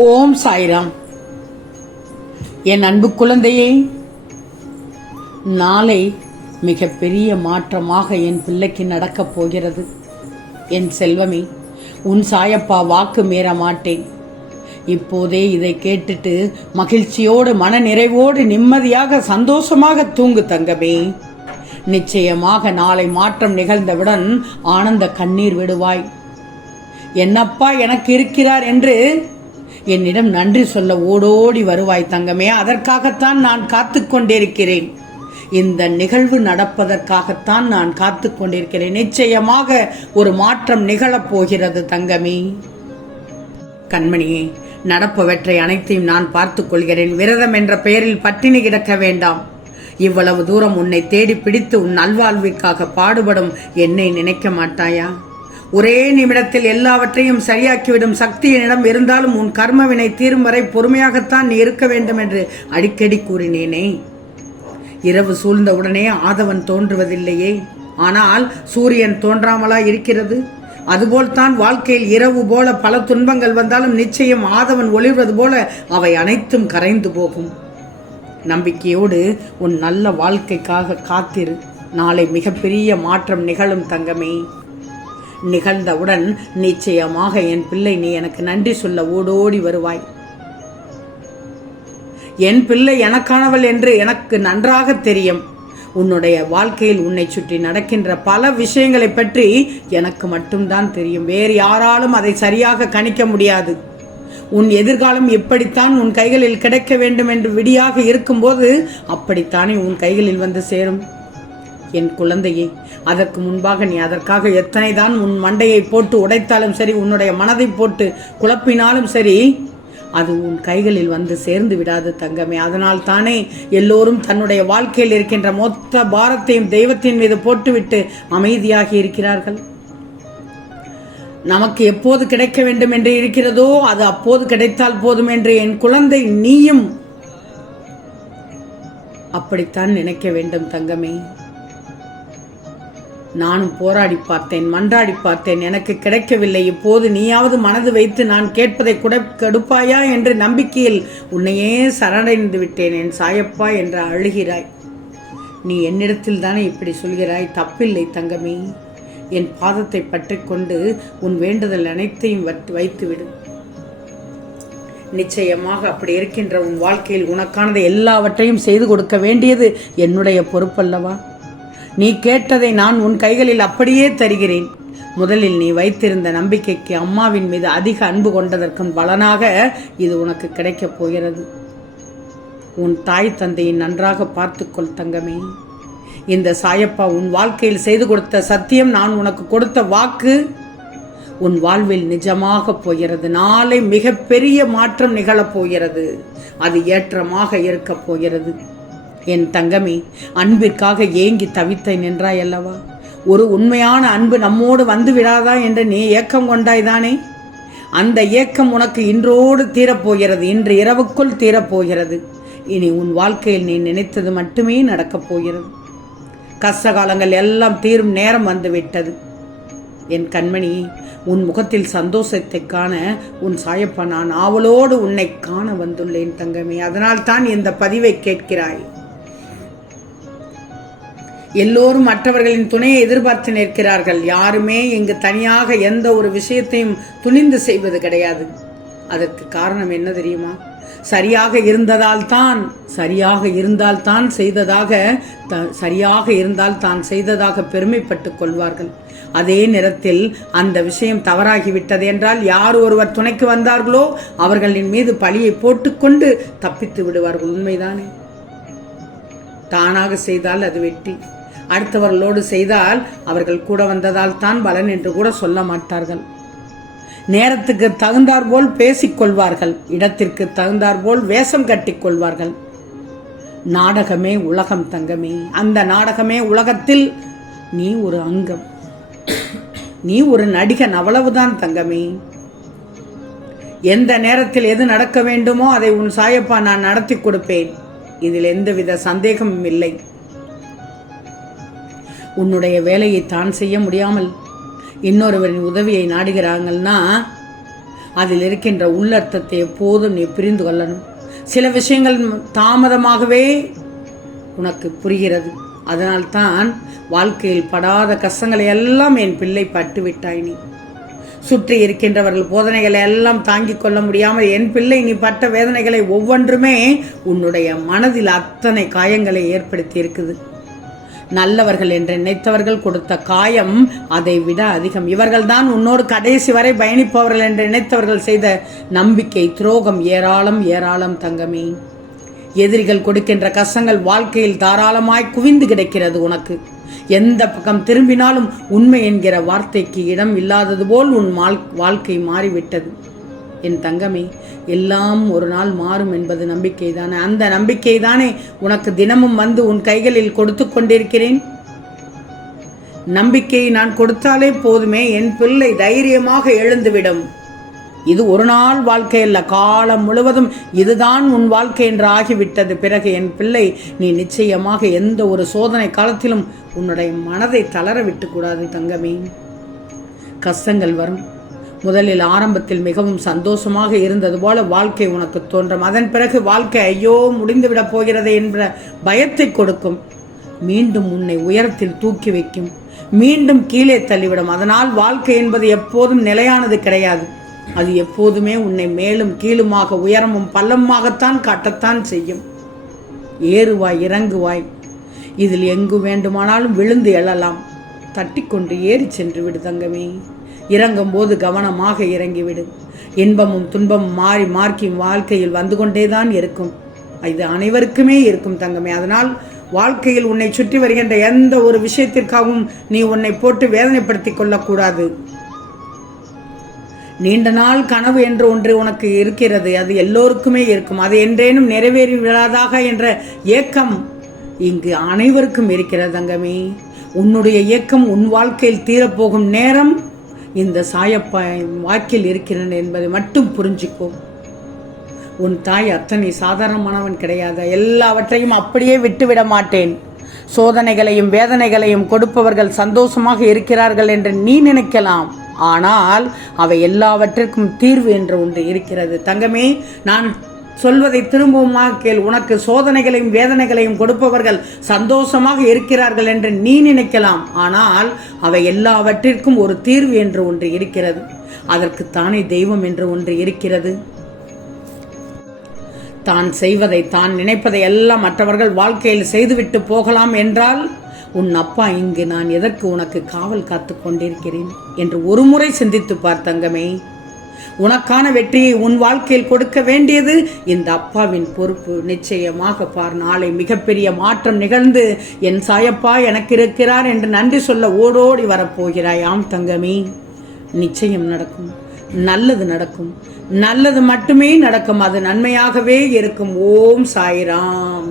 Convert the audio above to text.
ஓம் சாய்ராம். என் அன்பு குழந்தையே, நாளை மிக பெரிய மாற்றமாக என் பிள்ளைக்கு நடக்கப் போகிறது. என் செல்வமே, உன் சாயப்பா வாக்கு மீற மாட்டேன். இப்போதே இதை கேட்டுட்டு மகிழ்ச்சியோடு மன நிறைவோடு நிம்மதியாக சந்தோஷமாக தூங்கு தங்கமே. நிச்சயமாக நாளை மாற்றம் நிகழ்ந்தவுடன் ஆனந்த கண்ணீர் விடுவாய். என்னப்பா எனக்கு இருக்கிறார் என்று என்னிடம் நன்றி சொல்ல ஓடோடி வருவாய் தங்கமே. அதற்காகத்தான் நான் காத்து கொண்டிருக்கிறேன். இந்த நிகழ்வு நடப்பதற்காகத்தான் நான் காத்து கொண்டிருக்கிறேன். நிச்சயமாக ஒரு மாற்றம் நிகழப் போகிறது தங்கமே. கண்மணியே, நடப்பவற்றை அனைத்தையும் நான் பார்த்துக் கொள்கிறேன். விரதம் என்ற பெயரில் பட்டினி கிடக்க வேண்டாம். இவ்வளவு தூரம் உன்னை தேடி பிடித்து உன் நல்வாழ்விற்காக பாடுபடும் என்னை நினைக்க மாட்டாயா? ஒரே நிமிடத்தில் எல்லாவற்றையும் சரியாக்கிவிடும் சக்தி என்னிடம் இருந்தாலும் உன் கர்மவினை தீரும் வரை பொறுமையாகத்தான் நீ இருக்க வேண்டும் என்று அடிக்கடி கூறினேனே. இரவு சூழ்ந்தவுடனே ஆதவன் தோன்றுவதில்லையே, ஆனால் சூரியன் தோன்றாமலா இருக்கிறது? அதுபோல்தான் வாழ்க்கையில் இரவு போல பல துன்பங்கள் வந்தாலும் நிச்சயம் ஆதவன் ஒளிர்வது போல அவை அனைத்தும் கரைந்து போகும். நம்பிக்கையோடு உன் நல்ல வாழ்க்கைக்காக காத்திரு. நாளை மிகப்பெரிய மாற்றம் நிகழும் தங்கமே. நிகழ்ந்தவுடன் நிச்சயமாக என் பிள்ளை நீ எனக்கு நன்றி சொல்ல ஓடோடி வருவாய். என் பிள்ளை எனக்கானவள் என்று எனக்கு நன்றாக தெரியும். உன்னுடைய வாழ்க்கையில் உன்னை சுற்றி நடக்கின்ற பல விஷயங்களை பற்றி எனக்கு மட்டும்தான் தெரியும். வேறு யாராலும் அதை சரியாக கணிக்க முடியாது. உன் எதிர்காலம் எப்படித்தான் உன் கைகளில் கிடைக்க வேண்டும் என்று விடியாக இருக்கும்போது அப்படித்தானே உன் கைகளில் வந்து சேரும். என் குழந்தையே, அதற்கு முன்பாக நீ அதற்காக எத்தனை தான் உன் மண்டையை போட்டு உடைத்தாலும் சரி, உன்னுடைய மனதை போட்டு குழப்பினாலும் சரி, அது உன் கைகளில் வந்து சேர்ந்து விடாது தங்கமே. அதனால் தானே எல்லோரும் தன்னுடைய வாழ்க்கையில் இருக்கின்ற மொத்த பாரத்தையும் தெய்வத்தின் மீது போட்டுவிட்டு அமைதியாகி இருக்கிறார்கள். நமக்கு எப்போது கிடைக்க வேண்டும் என்று இருக்கிறதோ அது அப்போது கிடைத்தால் போதும் என்று என் குழந்தை நீயும் அப்படித்தான் நினைக்க வேண்டும் தங்கமே. நானும் போராடி பார்த்தேன், மன்றாடி பார்த்தேன், எனக்கு கிடைக்கவில்லை. இப்போது நீயாவது மனது வைத்து நான் கேட்பதை கூட கெடுப்பாயா என்று நம்பிக்கையில் உன்னையே சரணடைந்து விட்டேன் என் சாயப்பா என்று அழுகிறாய். நீ என்னிடத்தில் தானே இப்படி சொல்கிறாய். தப்பில்லை தங்கமே. என் பாதத்தை பற்றி கொண்டு உன் வேண்டுதல் அனைத்தையும் வைத்துவிடு. நிச்சயமாக அப்படி இருக்கின்ற உன் வாழ்க்கையில் உனக்கானதை எல்லாவற்றையும் செய்து கொடுக்க வேண்டியது என்னுடைய பொறுப்பல்லவா? நீ கேட்டதை நான் உன் கைகளில் அப்படியே தருகிறேன். முதலில் நீ வைத்திருந்த நம்பிக்கைக்கு அம்மாவின் மீது அதிக அன்பு கொண்டதற்கும் பலனாக இது உனக்கு கிடைக்கப் போகிறது. உன் தாய் தந்தையை நன்றாக பார்த்துக்கொள் தங்கமே. இந்த சாயப்பா உன் வாழ்க்கையில் செய்து கொடுத்த சத்தியம், நான் உனக்கு கொடுத்த வாக்கு உன் வாழ்வில் நிஜமாக போகிறது. நாளை மிகப்பெரிய மாற்றம் நிகழப் போகிறது. அது ஏற்றமாக இருக்கப் போகிறது. என் தங்கமே, அன்பிற்காக ஏங்கி தவித்தை நின்றாய் அல்லவா? ஒரு உண்மையான அன்பு நம்மோடு வந்து விடாதா என்று நீ ஏக்கம் கொண்டாய்தானே? அந்த ஏக்கம் உனக்கு இன்றோடு தீரப்போகிறது. இன்று இரவுக்குள் தீரப்போகிறது. இனி உன் வாழ்க்கையில் நீ நினைத்தது மட்டுமே நடக்கப் போகிறது. கஷ்டகாலங்கள் எல்லாம் தீரும் நேரம் வந்துவிட்டது. என் கண்மணி, உன் முகத்தில் சந்தோஷத்தை காண உன் சாயப்பா நான் ஆவலோடு உன்னை காண வந்துள்ளேன் தங்கமே. அதனால் தான் இந்த பதிவை கேட்கிறாய். எல்லோரும் மற்றவர்களின் துணையை எதிர்பார்த்து நிற்கிறார்கள். யாருமே இங்கு தனியாக எந்த ஒரு விஷயத்தையும் துணிந்து செய்வது கிடையாது. அதற்கு காரணம் என்ன தெரியுமா? சரியாக இருந்தால் தான் செய்ததாக பெருமைப்பட்டுக் கொள்வார்கள். அதே நேரத்தில் அந்த விஷயம் தவறாகிவிட்டது என்றால் யார் ஒருவர் துணைக்கு வந்தார்களோ அவர்களின் மீது பழியை போட்டுக்கொண்டு தப்பித்து விடுவார்கள். உண்மைதானே? தானாக செய்தால் அது வெற்றி. அடுத்தவர்களோடு செய்தால் அவர்கள் கூட வந்ததால் தான் பலன் என்று கூட சொல்ல மாட்டார்கள். நேரத்துக்கு தகுந்தார் போல் பேசிக்கொள்வார்கள். இடத்திற்கு தகுந்தார் போல் வேஷம் கட்டிக்கொள்வார்கள். நாடகமே உலகம் தங்கமே. அந்த நாடகமே உலகத்தில் நீ ஒரு அங்கம். நீ ஒரு நடிகன், அவ்வளவுதான் தங்கமே. எந்த நேரத்தில் எது நடக்க வேண்டுமோ அதை உன் சாயப்பா நான் நடத்தி கொடுப்பேன். இதில் எந்தவித சந்தேகமும் இல்லை. உன்னுடைய வேலையை தான் செய்ய முடியாமல் இன்னொருவரின் உதவியை நாடுகிறாங்கன்னா அதில் இருக்கின்ற உள்ளர்த்தத்தை எப்போதும் நீ புரிந்து கொள்ளணும். சில விஷயங்கள் தாமதமாகவே உனக்கு புரிகிறது. அதனால்தான் வாழ்க்கையில் படாத கஷ்டங்களை எல்லாம் என் பிள்ளை பட்டுவிட்டாய். நீ சுற்றி இருக்கின்றவர்கள் போதனைகளை எல்லாம் தாங்கிக் கொள்ள முடியாமல் என் பிள்ளை நீ பட்ட வேதனைகளை ஒவ்வொன்றுமே உன்னுடைய மனதில் அத்தனை காயங்களை ஏற்படுத்தி இருக்குது. நல்லவர்கள் என்று நினைத்தவர்கள் கொடுத்த காயம் அதை விட அதிகம். இவர்கள்தான் உன்னோடு கடைசி வரை பயணிப்பவர்கள் என்று நினைத்தவர்கள் செய்த நம்பிக்கை துரோகம் ஏராளம் ஏராளம் தங்கமே. எதிரிகள் கொடுக்கின்ற கஷ்டங்கள் வாழ்க்கையில் தாராளமாய் குவிந்து கிடக்கிறது. உனக்கு எந்த பக்கம் திரும்பினாலும் உண்மை என்கிற வார்த்தைக்கு இடம் இல்லாதது போல் உன் வாழ்க்கை மாறிவிட்டது. என் தங்கமே, எல்லாம் ஒரு நாள் மாறும் என்பது நம்பிக்கை தானே. அந்த நம்பிக்கை தானே உனக்கு தினமும் வந்து உன் கைகளில் கொடுத்து கொண்டிருக்கிறேன். நம்பிக்கையை நான் கொடுத்தாலே போதுமே, என் பிள்ளை தைரியமாக எழுந்துவிடும். இது ஒரு நாள் வாழ்க்கை அல்ல, காலம் முழுவதும் இதுதான் உன் வாழ்க்கை என்று ஆகிவிட்டது. பிறகு என் பிள்ளை, நீ நிச்சயமாக எந்த ஒரு சோதனை காலத்திலும் உன்னுடைய மனதை தளர விட்டுக்கூடாது தங்கமே. கஷ்டங்கள் வரும். முதலில் ஆரம்பத்தில் மிகவும் சந்தோஷமாக இருந்தது போல வாழ்க்கை உனக்கு தோன்றும். அதன் பிறகு வாழ்க்கை ஐயோ முடிந்துவிடப் போகிறது என்ற பயத்தை கொடுக்கும். மீண்டும் உன்னை உயரத்தில் தூக்கி வைக்கும், மீண்டும் கீழே தள்ளிவிடும். அதனால் வாழ்க்கை என்பது எப்போதும் நிலையானது கிடையாது. அது எப்போதுமே உன்னை மேலும் கீழுமாக உயரமும் பள்ளமாகத்தான் காட்டத்தான் செய்யும். ஏறுவாய் இறங்குவாய், இதில் எங்கு வேண்டுமானாலும் விழுந்து எழலாம். தட்டிக்கொண்டு ஏறி சென்று விடு தங்கமே. இறங்கும் போது கவனமாக இறங்கிவிடு. இன்பமும் துன்பமும் மாறி மார்க்கி வாழ்க்கையில் வந்து கொண்டேதான் இருக்கும். இது அனைவருக்குமே இருக்கும் தங்கமே. அதனால் வாழ்க்கையில் உன்னை சுற்றி வருகின்ற எந்த ஒரு விஷயத்திற்காகவும் நீ உன்னை போட்டு வேதனைப்படுத்திக் கொள்ளக்கூடாது. நீண்ட நாள் கனவு என்று ஒன்று உனக்கு இருக்கிறது. அது எல்லோருக்குமே இருக்கும். அது என்றேனும் நிறைவேறி விடாதாக என்ற ஏக்கம் இங்கு அனைவருக்கும் இருக்கிறது தங்கமே. உன்னுடைய ஏக்கம் உன் வாழ்க்கையில் தீரப்போகும் நேரம் இந்த சாயப்பா வாக்கில் இருக்கிறேன் என்பதை மட்டும் புரிஞ்சுக்கோ. உன் தாய் அத்தனை சாதாரணமானவன் கிடையாது. எல்லாவற்றையும் அப்படியே விட்டுவிட மாட்டேன். சோதனைகளையும் வேதனைகளையும் கொடுப்பவர்கள் சந்தோஷமாக இருக்கிறார்கள் என்று நீ நினைக்கலாம். ஆனால் அவை எல்லாவற்றிற்கும் தீர்வு என்று ஒன்று இருக்கிறது தங்கமே. நான் சொல்வதை திரும்பவுமாக கேள். உனக்கு சோதனைகளையும் வேதனைகளையும் கொடுப்பவர்கள் சந்தோஷமாக இருக்கிறார்கள் என்று நீ நினைக்கலாம். ஆனால் அவை எல்லாவற்றிற்கும் ஒரு தீர்வு என்று ஒன்று இருக்கிறது. அதற்கு தானே தெய்வம் என்று ஒன்று இருக்கிறது. தான் செய்வதை தான் நினைப்பதை எல்லாம் மற்றவர்கள் வாழ்க்கையில் செய்துவிட்டு போகலாம் என்றால் உன் அப்பா இங்கு நான் எதற்கு உனக்கு காவல் காத்து கொண்டிருக்கிறேன் என்று ஒரு முறை சிந்தித்து பார் தங்கமே. உனக்கான வெற்றியை உன் வாழ்க்கையில் கொடுக்க வேண்டியது இந்த அப்பாவின் பொறுப்பு. நிச்சயமாக பார், நாளை மிகப்பெரிய மாற்றம் நிகழ்ந்து என் சாயப்பா எனக்கு இருக்கிறார் என்று நன்றி சொல்ல ஓடோடி வரப்போகிறாய். ஆம் தங்கமே, நிச்சயம் நடக்கும். நல்லது நடக்கும். நல்லது மட்டுமே நடக்கும். அது நன்மையாகவே இருக்கும். ஓம் சாய்ராம்.